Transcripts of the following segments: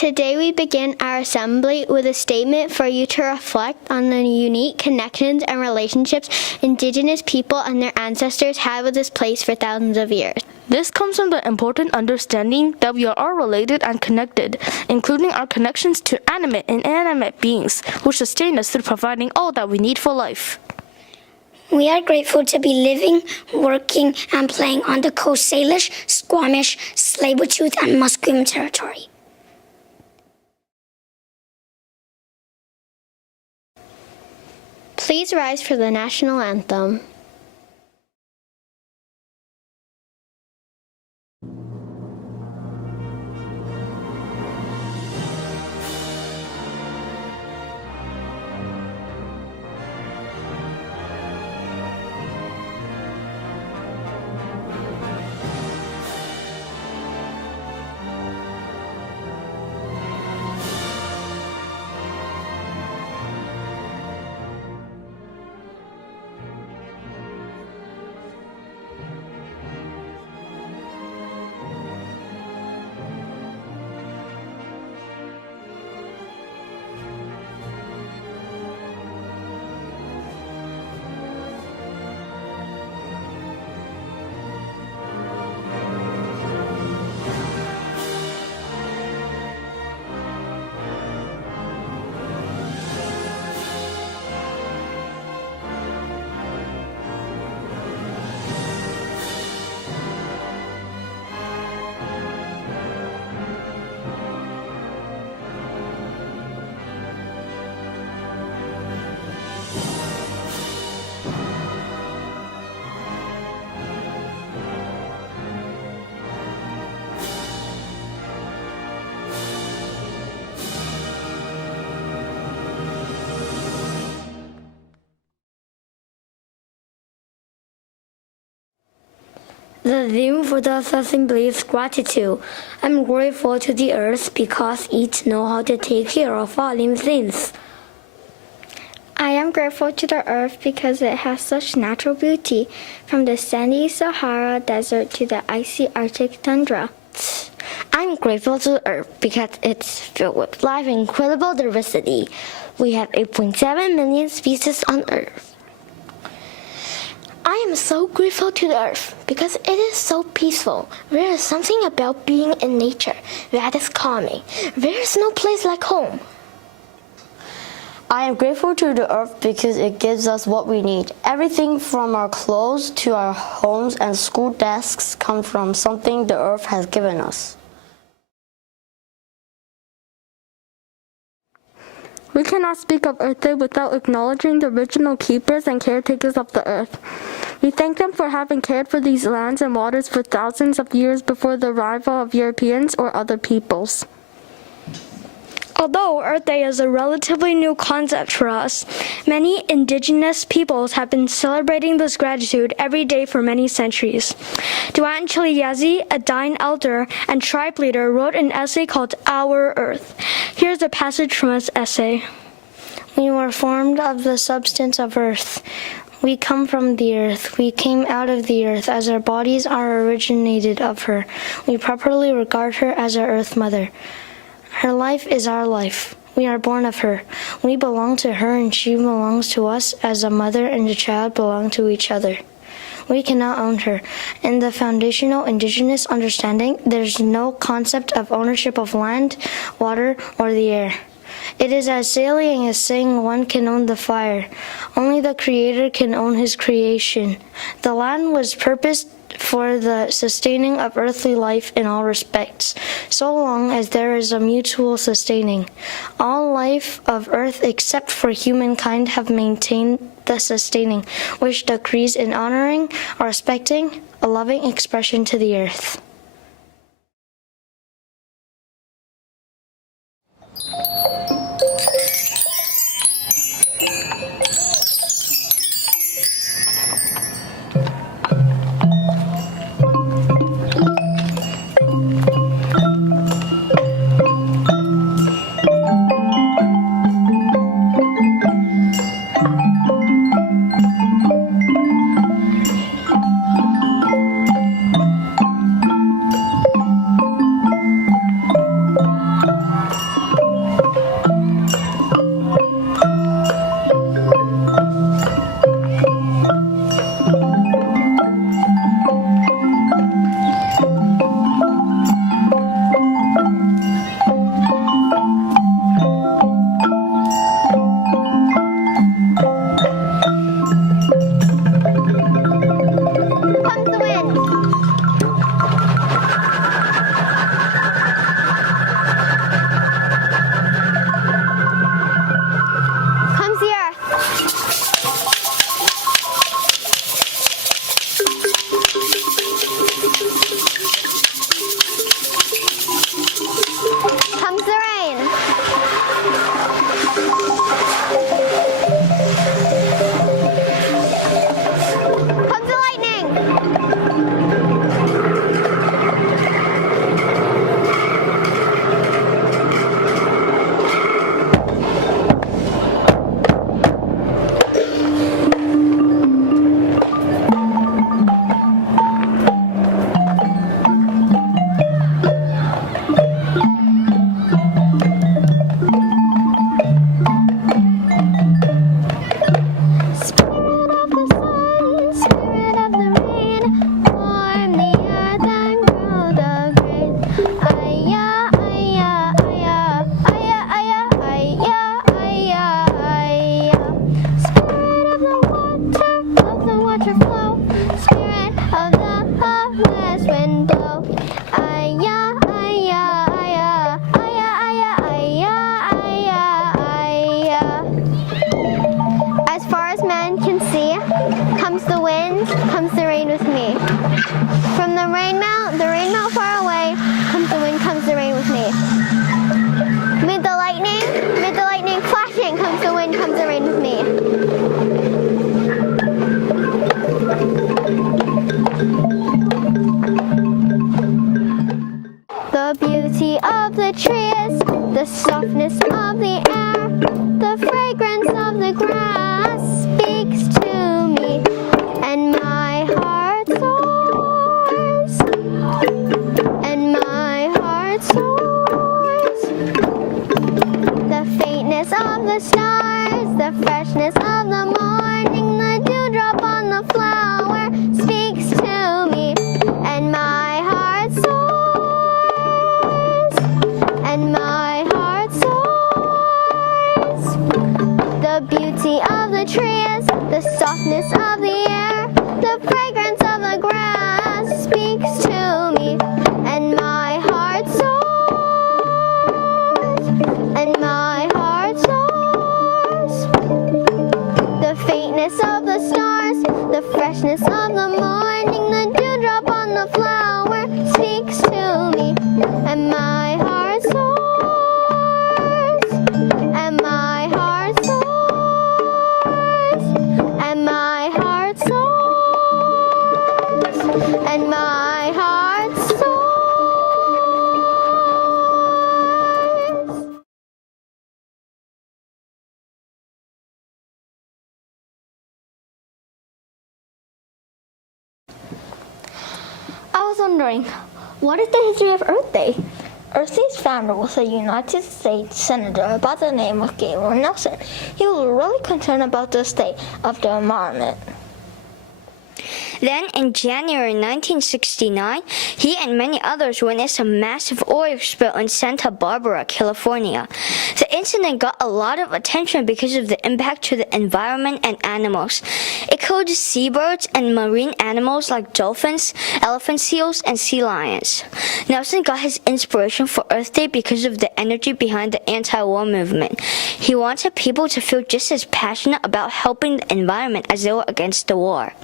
Today we begin our assembly with a statement for you to reflect on the unique connections and relationships Indigenous people and their ancestors had with this place for thousands of years. This comes from the important understanding that we are all related and connected, including our connections to animate and inanimate beings, which sustain us through providing all that we need for life. We are grateful to be living, working, and playing on the Coast Salish, Squamish, Tsleil-Waututh, and Musqueam territory. Please rise for the national anthem. The theme for this assembly is gratitude. I'm grateful to the earth because it knows how to take care of all living things. I am grateful to the earth because it has such natural beauty, from the sandy Sahara Desert to the icy Arctic tundra. I'm grateful to the earth because it's filled with life and incredible diversity. We have 8.7 million species on earth. I am so grateful to the earth because it is so peaceful. There is something about being in nature that is calming. There is no place like home. I am grateful to the earth because it gives us what we need. Everything from our clothes to our homes and school desks come from something the earth has given us. We cannot speak of Earth Day without acknowledging the original keepers and caretakers of the earth. We thank them for having cared for these lands and waters for thousands of years before the arrival of Europeans or other peoples. Although Earth Day is a relatively new concept for us, many indigenous peoples have been celebrating this gratitude every day for many centuries. Duan Chiliyazi, a dying elder and tribe leader, wrote an essay called Our Earth. Here's a passage from his essay. We were formed of the substance of earth. We come from the earth. We came out of the earth, as our bodies are originated of her. We properly regard her as our earth mother. Her life is our life. We are born of her. We belong to her and she belongs to us as a mother and a child belong to each other. We cannot own her. In the foundational indigenous understanding, there's no concept of ownership of land, water, or the air. It is as salient as saying one can own the fire. Only the Creator can own his creation. The land was purposed for the sustaining of earthly life in all respects, so long as there is a mutual sustaining. All life of earth except for humankind have maintained the sustaining, which decrees in honoring or respecting a loving expression to the earth. the stars, the freshness of the morning, the dewdrop on the flower speaks to me, and my heart soars, and my heart soars. The beauty of the trees, the softness of the air, the fragrance of the grass speaks to me, and my heart soars, and my heart soars. The faintness of the stars, the freshness of the morning, the dewdrop on the flower speaks to me, and my heart soars, and my heart soars, and my heart soars, and my heart soars. I was wondering, what is the history of Earth Day? Earth Day's founder was a United States Senator by the name of Gaylord Nelson. He was really concerned about the state of the environment. Then, in January 1969, he and many others witnessed a massive oil spill in Santa Barbara, California. The incident got a lot of attention because of the impact to the environment and animals. It killed seabirds and marine animals like dolphins, elephant seals, and sea lions. Nelson got his inspiration for Earth Day because of the energy behind the anti-war movement. He wanted people to feel just as passionate about helping the environment as they were against the war.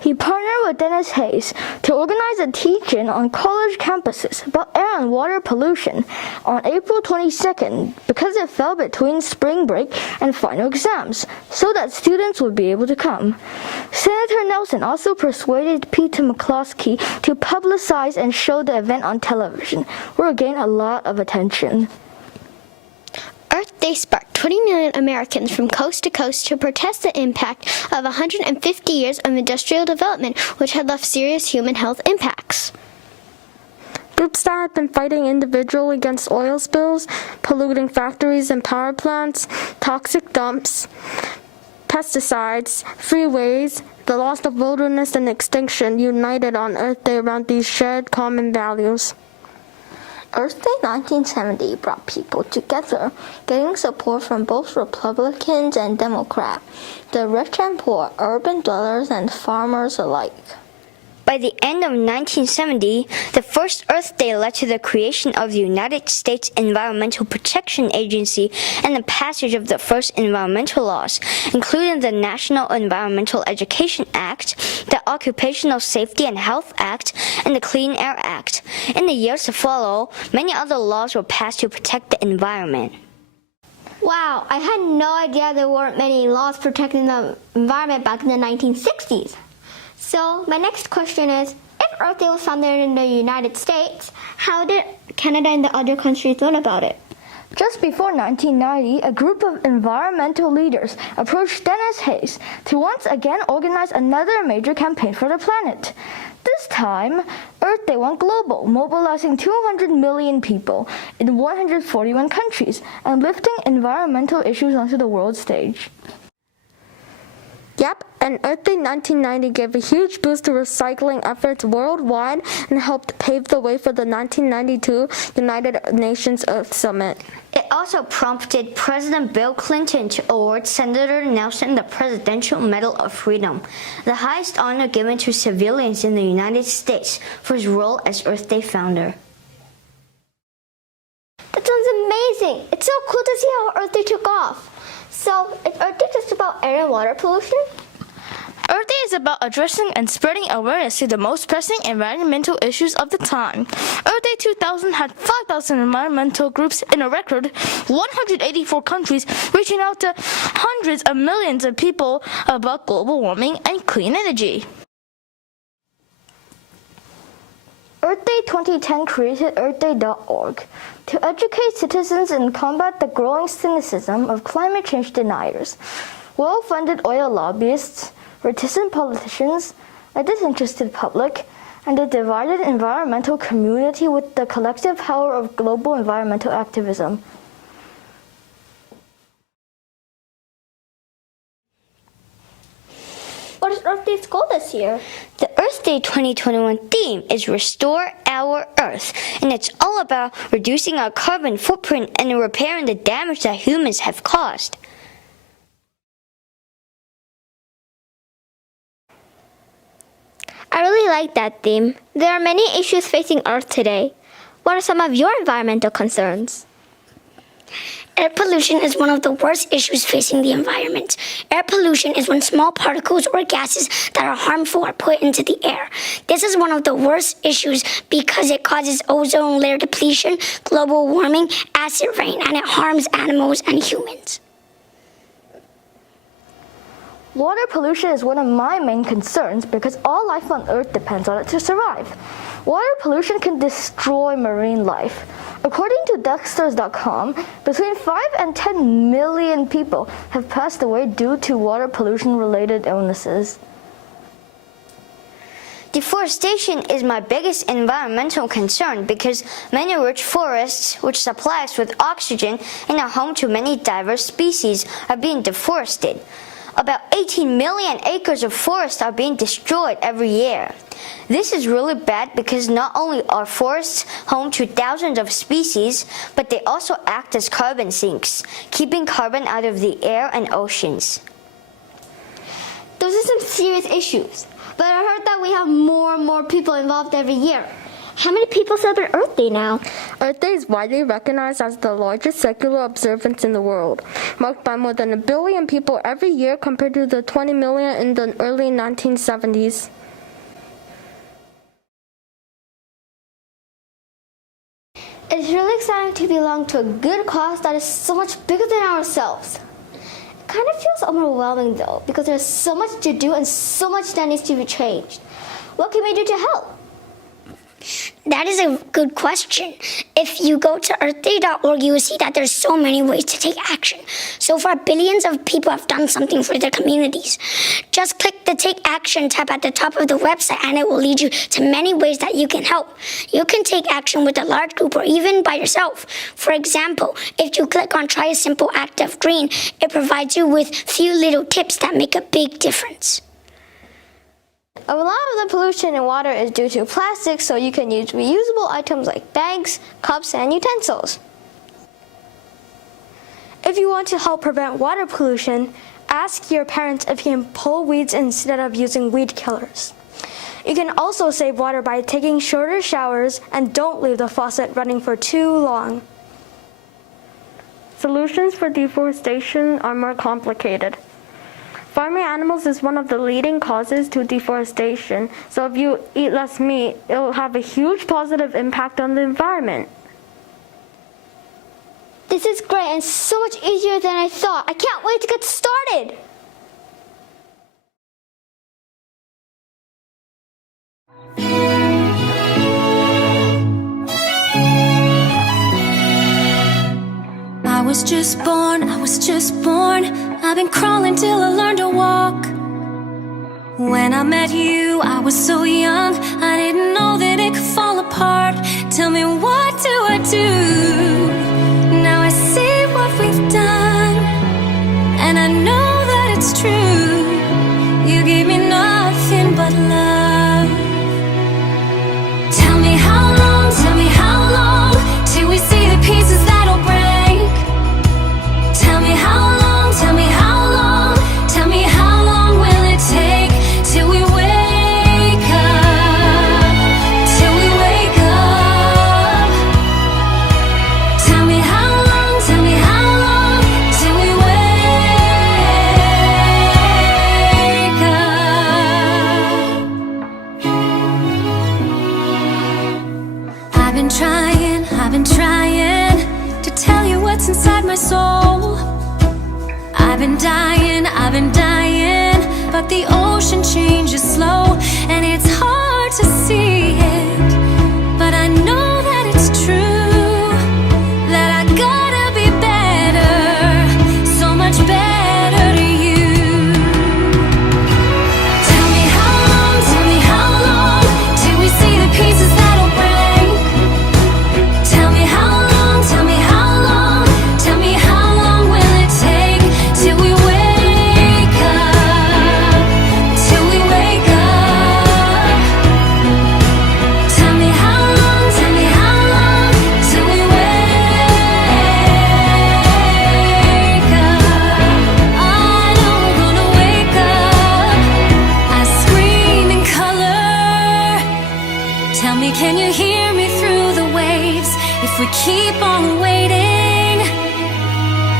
He partnered with Dennis Hayes to organize a teach-in on college campuses about air and water pollution on April 22nd because it fell between spring break and final exams, so that students would be able to come. Senator Nelson also persuaded Peter McCloskey to publicize and show the event on television, where it gained a lot of attention. Earth Day sparked 20 million Americans from coast to coast to protest the impact of 150 years of industrial development, which had left serious human health impacts. Groups that had been fighting individually against oil spills, polluting factories and power plants, toxic dumps, pesticides, freeways, the loss of wilderness and extinction united on Earth Day around these shared common values. Earth Day 1970 brought people together, getting support from both Republicans and Democrats, the rich and poor, urban dwellers and farmers alike. By the end of 1970, the first Earth Day led to the creation of the United States Environmental Protection Agency and the passage of the first environmental laws, including the National Environmental Education Act, the Occupational Safety and Health Act, and the Clean Air Act. In the years to follow, many other laws were passed to protect the environment. Wow, I had no idea there weren't many laws protecting the environment back in the 1960s. So my next question is, if Earth Day was founded in the United States, how did Canada and the other countries learn about it? Just before 1990, a group of environmental leaders approached Dennis Hayes to once again organize another major campaign for the planet. This time, Earth Day went global, mobilizing 200 million people in 141 countries and lifting environmental issues onto the world stage. Yep, and Earth Day 1990 gave a huge boost to recycling efforts worldwide and helped pave the way for the 1992 United Nations Earth Summit. It also prompted President Bill Clinton to award Senator Nelson the Presidential Medal of Freedom, the highest honor given to civilians in the United States for his role as Earth Day founder. That sounds amazing! It's so cool to see how Earth Day took off. So, is Earth Day just about air and water pollution? Earth Day is about addressing and spreading awareness to the most pressing environmental issues of the time. Earth Day 2000 had 5,000 environmental groups in a record 184 countries, reaching out to hundreds of millions of people about global warming and clean energy. Earth Day 2010 created EarthDay.org to educate citizens and combat the growing cynicism of climate change deniers, well-funded oil lobbyists, reticent politicians, a disinterested public, and a divided environmental community with the collective power of global environmental activism. Day's goal this year? The Earth Day 2021 theme is Restore Our Earth, and it's all about reducing our carbon footprint and repairing the damage that humans have caused. I really like that theme. There are many issues facing Earth today. What are some of your environmental concerns? Air pollution is one of the worst issues facing the environment. Air pollution is when small particles or gases that are harmful are put into the air. This is one of the worst issues because it causes ozone layer depletion, global warming, acid rain, and it harms animals and humans. Water pollution is one of my main concerns because all life on Earth depends on it to survive. Water pollution can destroy marine life. According to Dexters.com, between 5 and 10 million people have passed away due to water pollution-related illnesses. Deforestation is my biggest environmental concern because many rich forests, which supply us with oxygen and are home to many diverse species, are being deforested. About 18 million acres of forest are being destroyed every year. This is really bad because not only are forests home to thousands of species, but they also act as carbon sinks, keeping carbon out of the air and oceans. Those are some serious issues, but I heard that we have more and more people involved every year. How many people celebrate Earth Day now? Earth Day is widely recognized as the largest secular observance in the world, marked by more than 1 billion people every year compared to the 20 million in the early 1970s. It's really exciting to belong to a good cause that is so much bigger than ourselves. It kind of feels overwhelming though, because there's so much to do and so much that needs to be changed. What can we do to help? That is a good question. If you go to earthday.org, you will see that there's so many ways to take action. So far, billions of people have done something for their communities. Just click the Take Action tab at the top of the website and it will lead you to many ways that you can help. You can take action with a large group or even by yourself. For example, if you click on Try a Simple Act of Green, it provides you with few little tips that make a big difference. A lot of the pollution in water is due to plastic, so you can use reusable items like bags, cups, and utensils. If you want to help prevent water pollution, ask your parents if you can pull weeds instead of using weed killers. You can also save water by taking shorter showers and don't leave the faucet running for too long. Solutions for deforestation are more complicated. Farming animals is one of the leading causes to deforestation, so if you eat less meat, it will have a huge positive impact on the environment. This is great and so much easier than I thought. I can't wait to get started. I was just born. I've been crawling till I learned to walk. When I met you, I was so young. I didn't know that it could fall apart. Tell me, what do I do? Now I see what we've done, and I know that it's true. You gave me nothing but love. Tell me how long till we see the pieces that'll break. Tell me how long, tell me how long will it take till we wake up, till we wake up. Tell me how long till we wake up. I've been trying to tell you what's inside my soul. I've been dying, but the ocean changes slow, and it's hard to see it, but I know that it's true, that I gotta be better, so much better to you. Tell me how long, till we see the pieces that'll break. Tell me how long will it take till we wake up, till we wake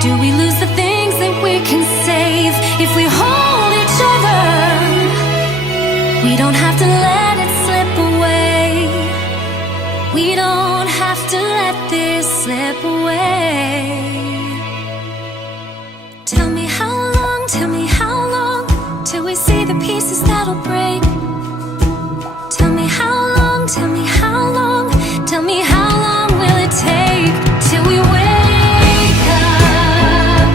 Do we lose the things that we can save if we hold each other? We don't have to let it slip away. We don't have to let this slip away. Tell me how long, till we see the pieces that'll break. Tell me how long, tell me how long, tell me how long will it take till we wake up,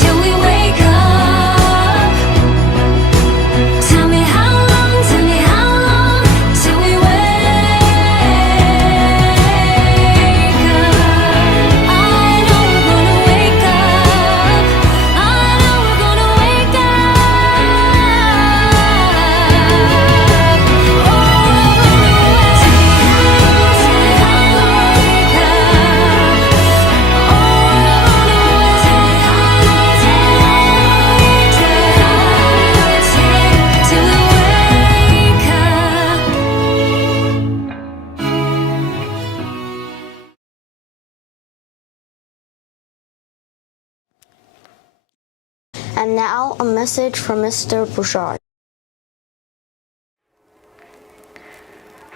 till we wake up. Tell me how long, till we wake up. I know we're gonna wake up. I know we're gonna wake up. And now a message from Mr. Bouchard.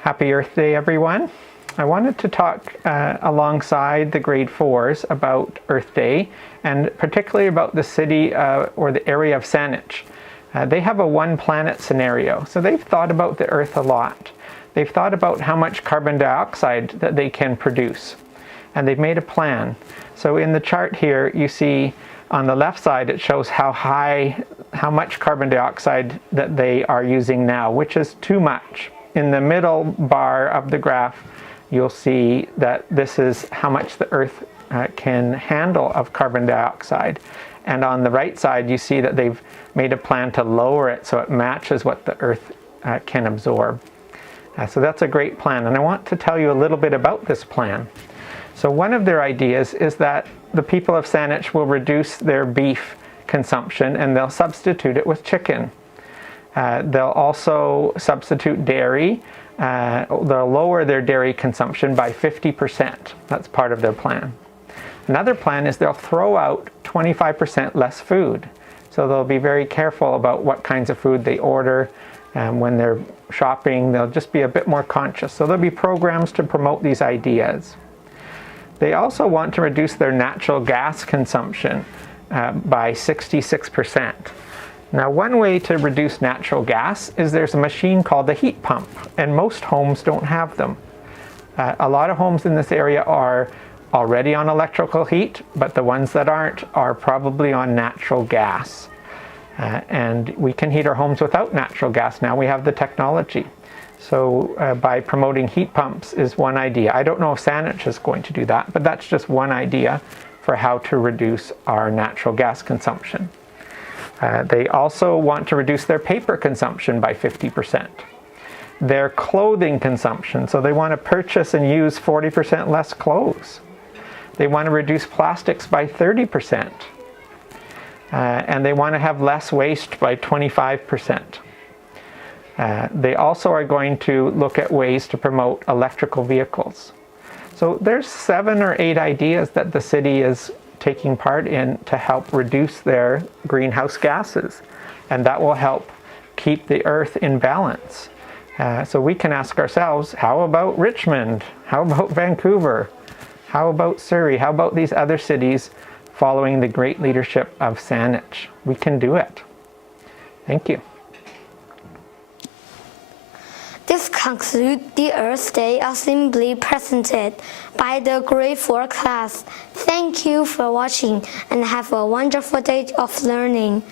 Happy Earth Day, everyone. I wanted to talk alongside the grade 4s about Earth Day, and particularly about the city or the area of Saanich. They have a one planet scenario, so they've thought about the Earth a lot. They've thought about how much carbon dioxide that they can produce, and they've made a plan. So in the chart here, you see on the left side, it shows how much carbon dioxide that they are using now, which is too much. In the middle bar of the graph, you'll see that this is how much the Earth can handle of carbon dioxide. And on the right side, you see that they've made a plan to lower it so it matches what the Earth can absorb. So that's a great plan, and I want to tell you a little bit about this plan. So one of their ideas is that the people of Saanich will reduce their beef consumption and they'll substitute it with chicken. They'll also substitute dairy. They'll lower their dairy consumption by 50%. That's part of their plan. Another plan is they'll throw out 25% less food. So they'll be very careful about what kinds of food they order. When they're shopping, they'll just be a bit more conscious. So there'll be programs to promote these ideas. They also want to reduce their natural gas consumption by 66%. Now, one way to reduce natural gas is there's a machine called the heat pump, and most homes don't have them. A lot of homes in this area are already on electrical heat, but the ones that aren't are probably on natural gas. And we can heat our homes without natural gas now. We have the technology. So by promoting heat pumps is one idea. I don't know if Saanich is going to do that, but that's just one idea for how to reduce our natural gas consumption. They also want to reduce their paper consumption by 50%. Their clothing consumption, so they want to purchase and use 40% less clothes. They want to reduce plastics by 30%. And they want to have less waste by 25%. They also are going to look at ways to promote electrical vehicles. So there's 7 or 8 ideas that the city is taking part in to help reduce their greenhouse gases. And that will help keep the Earth in balance. So we can ask ourselves, how about Richmond? How about Vancouver? How about Surrey? How about these other cities following the great leadership of Saanich? We can do it. Thank you. This concludes the Earth Day Assembly presented by the grade 4 class. Thank you for watching and have a wonderful day of learning.